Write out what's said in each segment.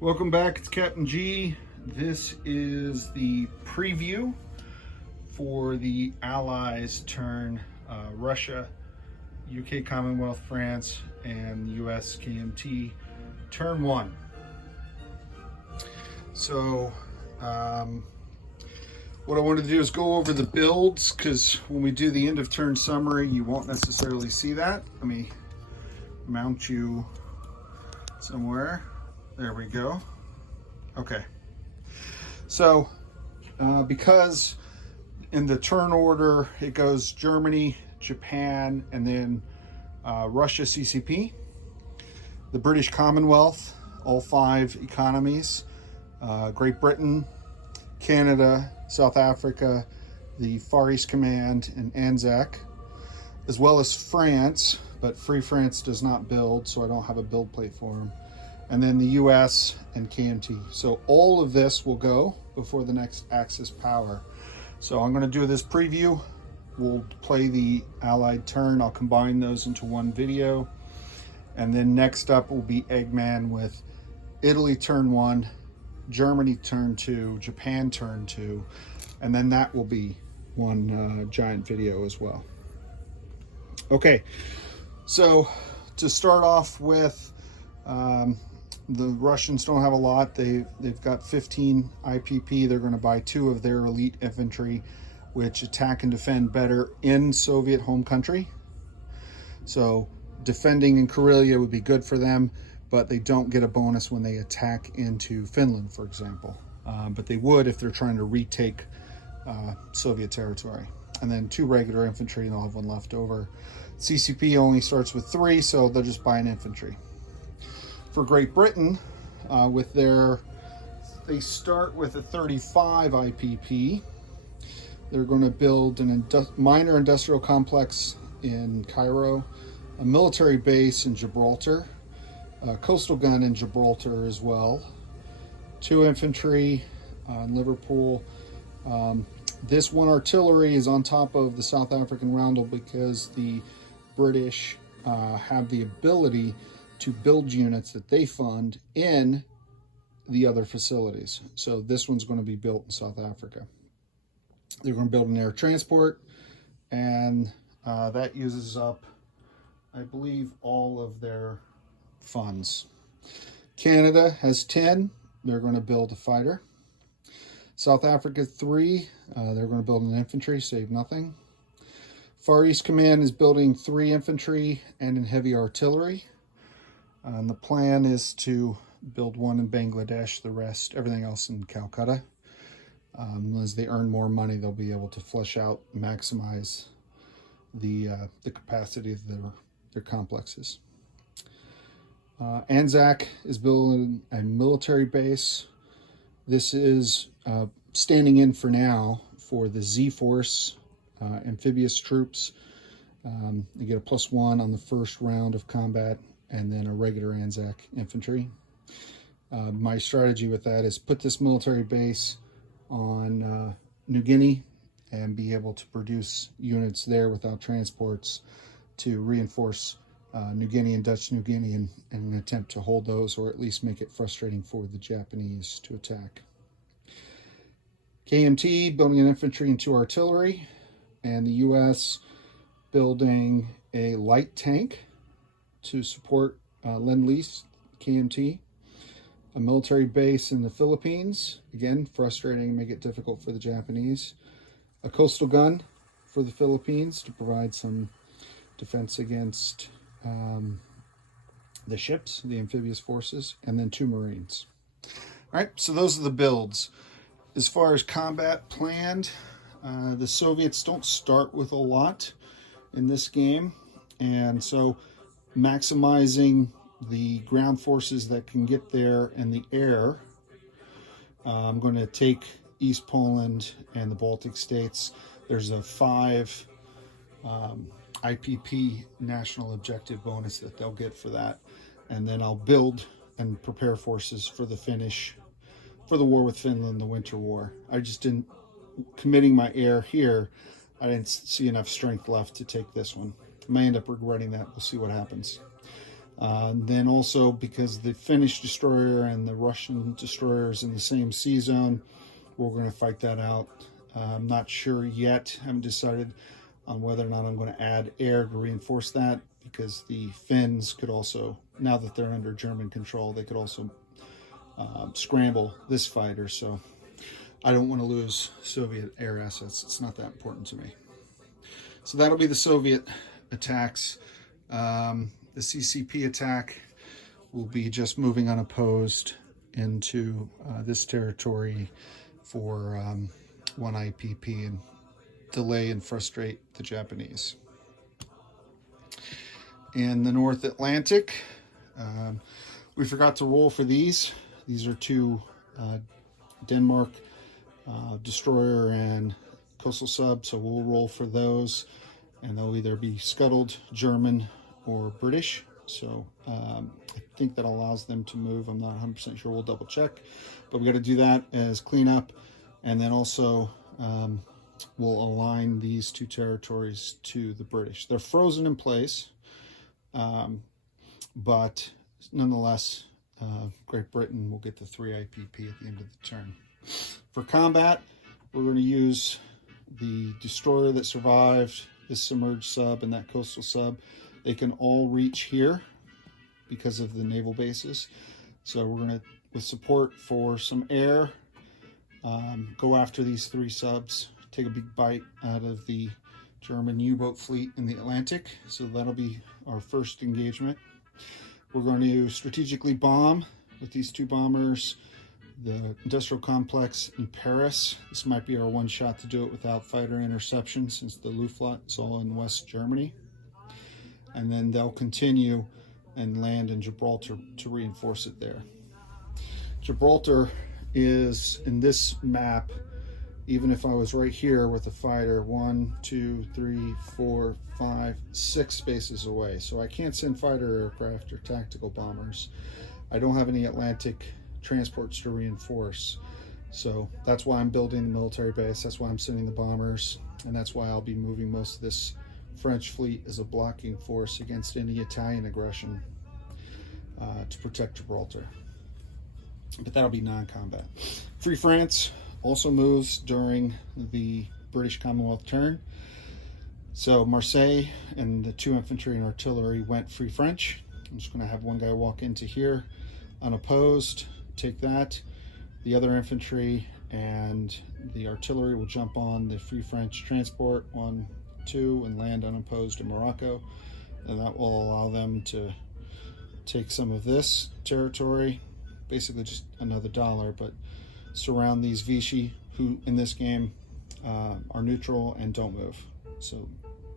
Welcome back, it's Captain G. This is the preview for the Allies turn Russia, UK Commonwealth, France, and US KMT turn 1. So what I want to do is go over the builds, because when we do the end of turn summary you won't necessarily see that. Let me mount you somewhere. There we go. Okay. So because in the turn order it goes Germany, Japan, and then Russia CCP, the British Commonwealth, all 5 economies, Great Britain, Canada, South Africa, the Far East Command, and Anzac, as well as France, but Free France does not build, so I don't have a build plate for them. And then the US and KMT. So all of this will go before the next Axis power. So I'm going to do this preview. We'll play the Allied turn. I'll combine those into one video. And then next up will be Eggman with Italy turn 1, Germany turn 2, Japan turn 2, and then that will be one giant video as well. Okay, so to start off with, the Russians don't have a lot. They've got 15 IPP. They're going to buy 2 of their elite infantry, which attack and defend better in Soviet home country. So defending in Karelia would be good for them, but they don't get a bonus when they attack into Finland, for example. But they would if they're trying to retake Soviet territory. And then 2 regular infantry, and they'll have 1 left over. CCP only starts with 3, so they'll just buy an infantry. For Great Britain, they start with a 35 IPP. They're going to build a minor industrial complex in Cairo, a military base in Gibraltar, a coastal gun in Gibraltar as well, 2 infantry in Liverpool. This 1 artillery is on top of the South African roundel because the British have the ability to build units that they fund in the other facilities. So this one's going to be built in South Africa. They're going to build an air transport, and that uses up, I believe, all of their funds. Canada has 10. They're going to build a fighter. South Africa 3. They're going to build an infantry, save nothing. Far East Command is building 3 infantry and in heavy artillery. And the plan is to build 1 in Bangladesh, the rest, everything else in Calcutta. As they earn more money, they'll be able to flesh out, maximize the capacity of their complexes. Anzac is building a military base. This is standing in for now for the Z-Force amphibious troops. You get a +1 on the first round of combat, and then a regular Anzac infantry. My strategy with that is put this military base on New Guinea and be able to produce units there without transports to reinforce New Guinea and Dutch New Guinea, and an attempt to hold those, or at least make it frustrating for the Japanese to attack. KMT building an infantry and 2 artillery, and the US building a light tank to support Lend-Lease KMT, a military base in the Philippines, again frustrating, make it difficult for the Japanese, a coastal gun for the Philippines to provide some defense against the ships, the amphibious forces, and then 2 Marines. All right, so those are the builds. As far as combat planned, the Soviets don't start with a lot in this game, and so maximizing the ground forces that can get there and the air. I'm going to take East Poland and the Baltic states. There's a 5 IPP national objective bonus that they'll get for that. And then I'll build and prepare forces for the war with Finland, the Winter War. I just didn't, committing my air here, I didn't see enough strength left to take this one. I may end up regretting that. We'll see what happens. Then also, because the Finnish destroyer and the Russian destroyer is in the same sea zone, we're going to fight that out. I'm not sure yet. I haven't decided on whether or not I'm going to add air to reinforce that, because the Finns could also, now that they're under German control, they could also scramble this fighter. So I don't want to lose Soviet air assets. It's not that important to me. So that'll be the Soviet attacks. The CCP attack will be just moving unopposed into this territory for 1 IPP and delay and frustrate the Japanese. In the North Atlantic, we forgot to roll for these. These are 2 Denmark destroyer and coastal sub, so we'll roll for those, and they'll either be scuttled German or British. So I think that allows them to move. I'm not 100% sure. We'll double check, but we got to do that as cleanup, and then also we'll align these 2 territories to the British. They're frozen in place, but nonetheless, Great Britain will get the 3 IPP at the end of the turn. For combat, we're going to use the destroyer that survived, this submerged sub, and that coastal sub. They can all reach here because of the naval bases. So we're going to, with support for some air, go after these 3 subs, take a big bite out of the German U-boat fleet in the Atlantic. So that'll be our first engagement. We're going to strategically bomb with these 2 bombers the industrial complex in Paris. This might be our one shot to do it without fighter interception, since the Luftwaffe is all in West Germany. And then they'll continue and land in Gibraltar to reinforce it there. Gibraltar is, in this map, even if I was right here with a fighter, 1, 2, 3, 4, 5, 6 spaces away. So I can't send fighter aircraft or tactical bombers. I don't have any Atlantic transports to reinforce. So that's why I'm building the military base. That's why I'm sending the bombers. And that's why I'll be moving most of this French fleet as a blocking force against any Italian aggression to protect Gibraltar. But that'll be non-combat. Free France also moves during the British Commonwealth turn. So Marseilles and the 2 infantry and artillery went free French. I'm just going to have one guy walk into here unopposed, take that. The other infantry and the artillery will jump on the free French transport 1, 2 and land unopposed in Morocco, and that will allow them to take some of this territory, basically just another dollar, but surround these Vichy, who in this game are neutral and don't move. So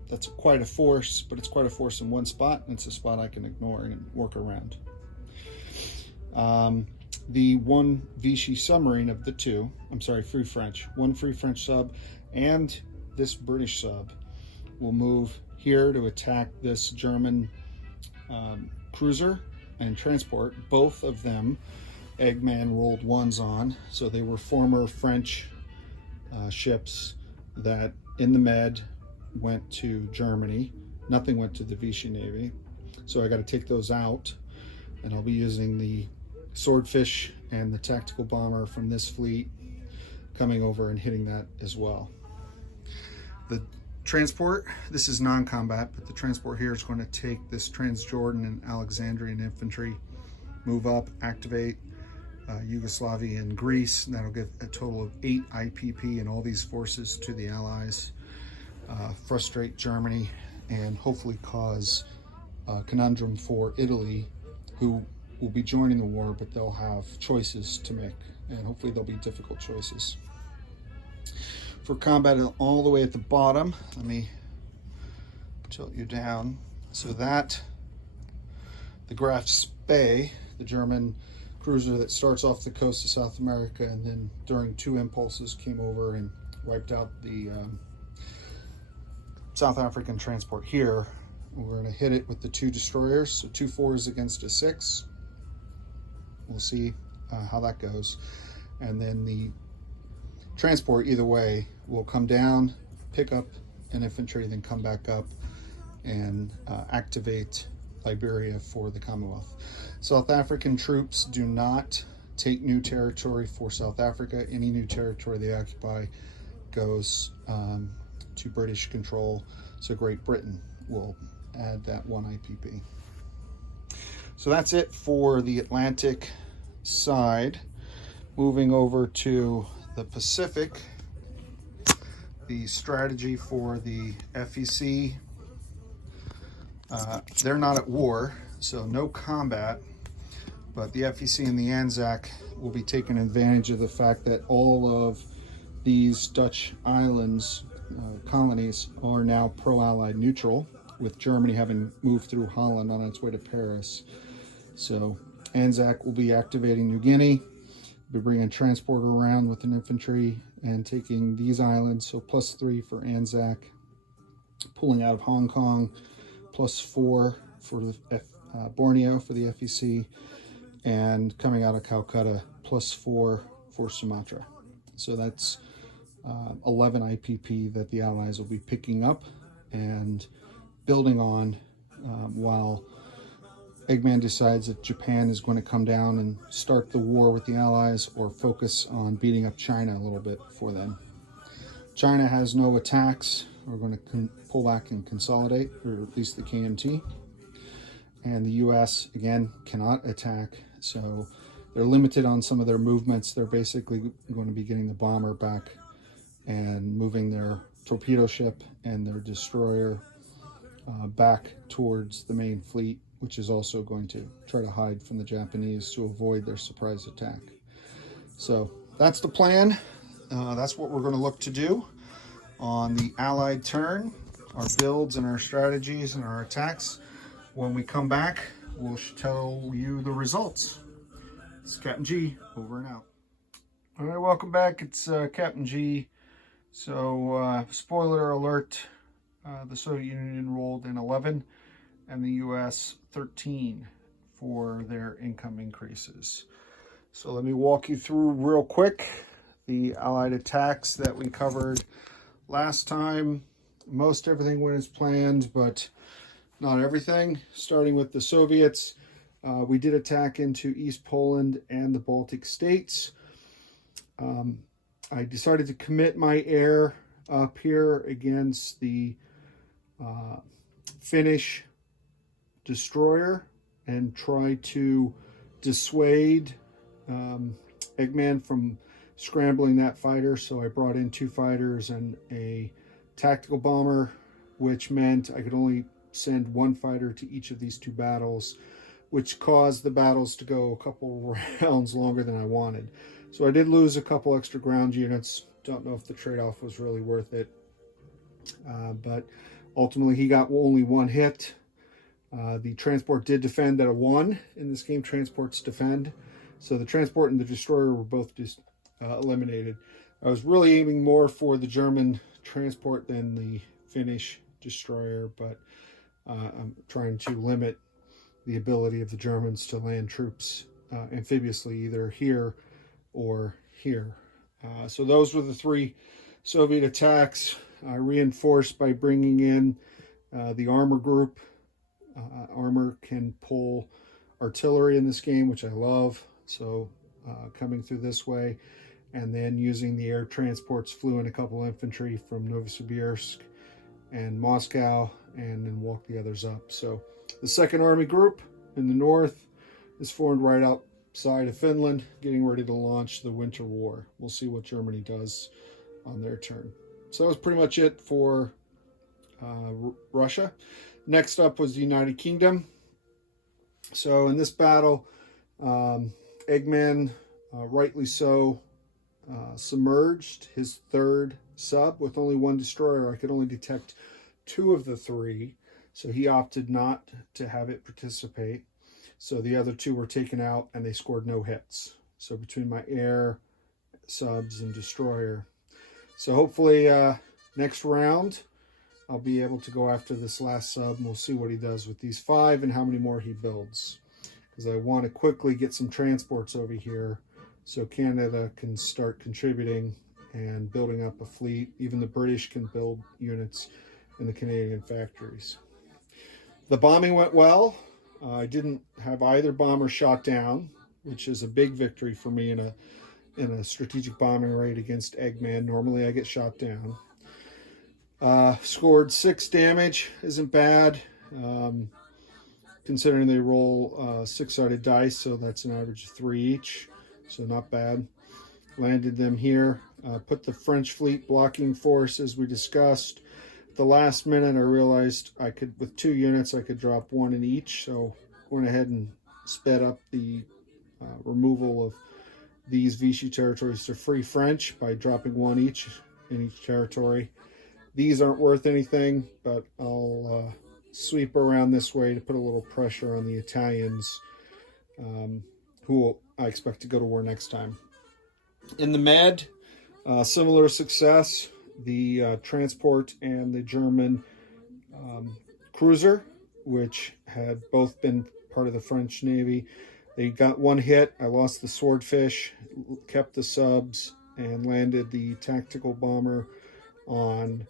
that's quite a force, but it's quite a force in one spot, and it's a spot I can ignore and work around. The 1 Vichy submarine of the 2, I'm sorry, free French, 1 free French sub and this British sub will move here to attack this German cruiser and transport. Both of them Eggman rolled 1s on, so they were former French ships that in the Med went to Germany. Nothing went to the Vichy Navy, so I got to take those out, and I'll be using the Swordfish and the tactical bomber from this fleet coming over and hitting that as well. The transport, this is non-combat, but the transport here is going to take this Transjordan and Alexandrian infantry, move up, activate Yugoslavia and Greece, and that'll give a total of 8 IPP and all these forces to the Allies, frustrate Germany, and hopefully cause a conundrum for Italy, who will be joining the war, but they'll have choices to make, and hopefully they'll be difficult choices. For combat all the way at the bottom, let me tilt you down. So that, the Graf Spee, the German cruiser that starts off the coast of South America and then during 2 impulses came over and wiped out the South African transport here. We're going to hit it with the 2 destroyers, so 2 4s against a 6. We'll see how that goes. And then the transport, either way, will come down, pick up an infantry, then come back up and activate Liberia for the Commonwealth. South African troops do not take new territory for South Africa. Any new territory they occupy goes to British control. So Great Britain will add that 1 IPP. So that's it for the Atlantic side. Moving over to the Pacific, the strategy for the FEC, they're not at war, so no combat, but the FEC and the Anzac will be taking advantage of the fact that all of these Dutch islands, colonies, are now pro-Allied neutral, with Germany having moved through Holland on its way to Paris. So Anzac will be activating New Guinea, be bringing a transporter around with an infantry and taking these islands, so +3 for Anzac, pulling out of Hong Kong, +4 for the Borneo for the FEC, and coming out of Calcutta, +4 for Sumatra. So that's 11 IPP that the Allies will be picking up and building on, while Eggman decides that Japan is going to come down and start the war with the Allies or focus on beating up China a little bit for them. China has no attacks. We're going to pull back and consolidate, or at least the KMT. And the US, again, cannot attack. So they're limited on some of their movements. They're basically going to be getting the bomber back and moving their torpedo ship and their destroyer back towards the main fleet, which is also going to try to hide from the Japanese to avoid their surprise attack. So that's the plan. That's what we're going to look to do on the Allied turn, our builds and our strategies and our attacks. When we come back, we'll tell you the results. It's Captain G, over and out. All right, welcome back. It's Captain G. So, spoiler alert, the Soviet Union enrolled in 11 and the US 13 for their income increases. So let me walk you through real quick the Allied attacks that we covered last time. Most everything went as planned, but not everything. Starting with the Soviets, we did attack into East Poland and the Baltic states. I decided to commit my air up here against the Finnish destroyer and try to dissuade Eggman from scrambling that fighter. So I brought in 2 fighters and a tactical bomber, which meant I could only send 1 fighter to each of these 2 battles, which caused the battles to go a couple rounds longer than I wanted. So I did lose a couple extra ground units. Don't know if the trade-off was really worth it. But ultimately he got only 1 hit. The transport did defend at a 1 in this game. Transports defend. So the transport and the destroyer were both just eliminated. I was really aiming more for the German transport than the Finnish destroyer, but I'm trying to limit the ability of the Germans to land troops amphibiously, either here or here. So those were the 3 Soviet attacks. I reinforced by bringing in the armor group. Armor can pull artillery in this game, which I love. So coming through this way, and then using the air transports, flew in a couple infantry from Novosibirsk and Moscow, and then walked the others up. So the 2nd Army Group in the north is formed right outside of Finland, getting ready to launch the Winter War. We'll see what Germany does on their turn. So that was pretty much it for Russia. Next up was the United Kingdom. So in this battle, Eggman, rightly so, submerged his 3rd sub with only 1 destroyer. I could only detect 2 of the 3, so he opted not to have it participate. So the other 2 were taken out and they scored no hits. So between my air, subs, and destroyer. So hopefully next round I'll be able to go after this last sub, and we'll see what he does with these 5 and how many more he builds. Because I want to quickly get some transports over here so Canada can start contributing and building up a fleet. Even the British can build units in the Canadian factories. The bombing went well. I didn't have either bomber shot down, which is a big victory for me in a strategic bombing raid against Eggman. Normally I get shot down. Scored 6 damage, isn't bad. Considering they roll 6-sided dice, so that's an average of 3 each, so not bad. Landed them here. Put the French fleet blocking force as we discussed. At the last minute I realized I could, with 2 units, I could drop 1 in each, so went ahead and sped up the removal of these Vichy territories to Free French by dropping 1 each in each territory. These aren't worth anything, but I'll sweep around this way to put a little pressure on the Italians, who I expect to go to war next time. In the Med, similar success. The transport and the German cruiser, which had both been part of the French Navy, they got 1 hit. I lost the Swordfish, kept the subs, and landed the tactical bomber on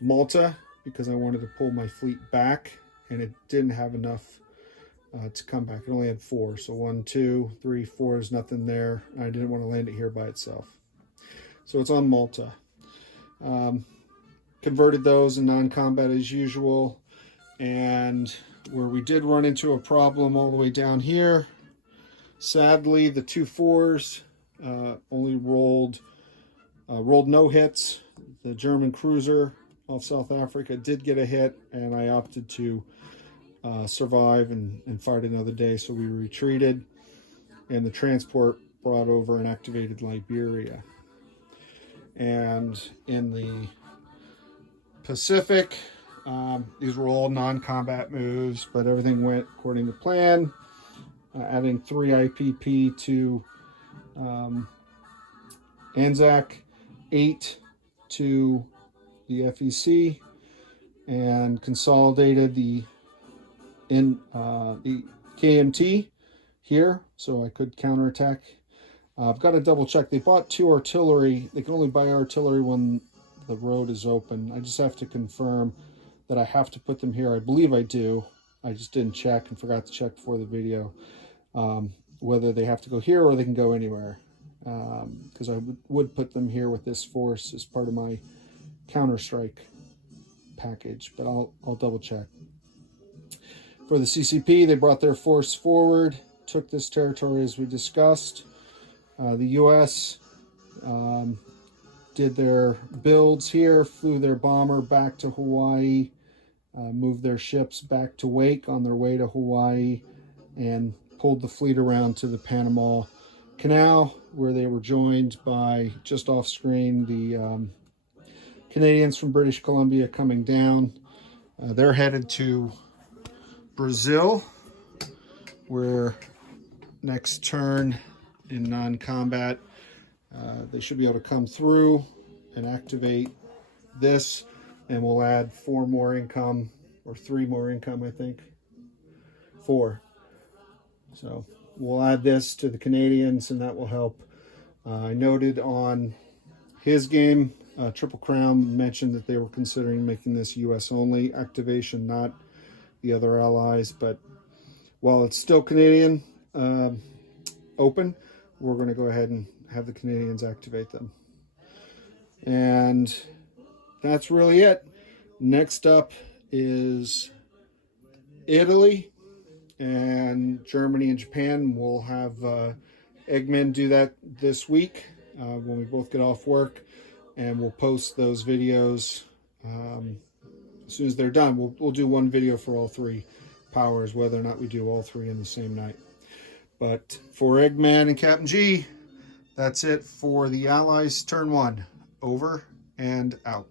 Malta because I wanted to pull my fleet back, and it didn't have enough to come back. It only had 4, so 1, 2, 3, 4 is nothing there. I didn't want to land it here by itself, so it's on Malta. Converted those in non-combat as usual, and where we did run into a problem all the way down here, sadly the 2 4s only rolled no hits. The German cruiser off South Africa did get a hit, and I opted to survive and fight another day, so we retreated, and the transport brought over and activated Liberia. And in the Pacific, these were all non-combat moves, but everything went according to plan. Adding 3 IPP to Anzac, 8 to the FEC, and consolidated the KMT here, so I could counterattack. I've got to double check. They bought 2 artillery. They can only buy artillery when the road is open. I just have to confirm that I have to put them here. I believe I do. I just didn't check and forgot to check before the video, whether they have to go here or they can go anywhere, because I would put them here with this force as part of my counter-strike package, but I'll double check. For the CCP, they brought their force forward, took this territory as we discussed. The US did their builds here, flew their bomber back to Hawaii, moved their ships back to Wake on their way to Hawaii, and pulled the fleet around to the Panama Canal, where they were joined by, just off screen, the Canadians from British Columbia coming down. They're headed to Brazil, where next turn in non-combat, they should be able to come through and activate this, and we'll add 4 more income, or 3 more income, I think. 4. So we'll add this to the Canadians, and that will help. I noted on his game, Triple Crown mentioned that they were considering making this US only activation, not the other allies, but while it's still Canadian open, we're going to go ahead and have the Canadians activate them. And that's really it. Next up is Italy and Germany and Japan. We'll have Eggman do that this week when we both get off work, and we'll post those videos as soon as they're done. We'll do one video for all 3 powers, whether or not we do all 3 in the same night. But for Eggman and Captain G, that's it for the Allies turn 1. Over and out.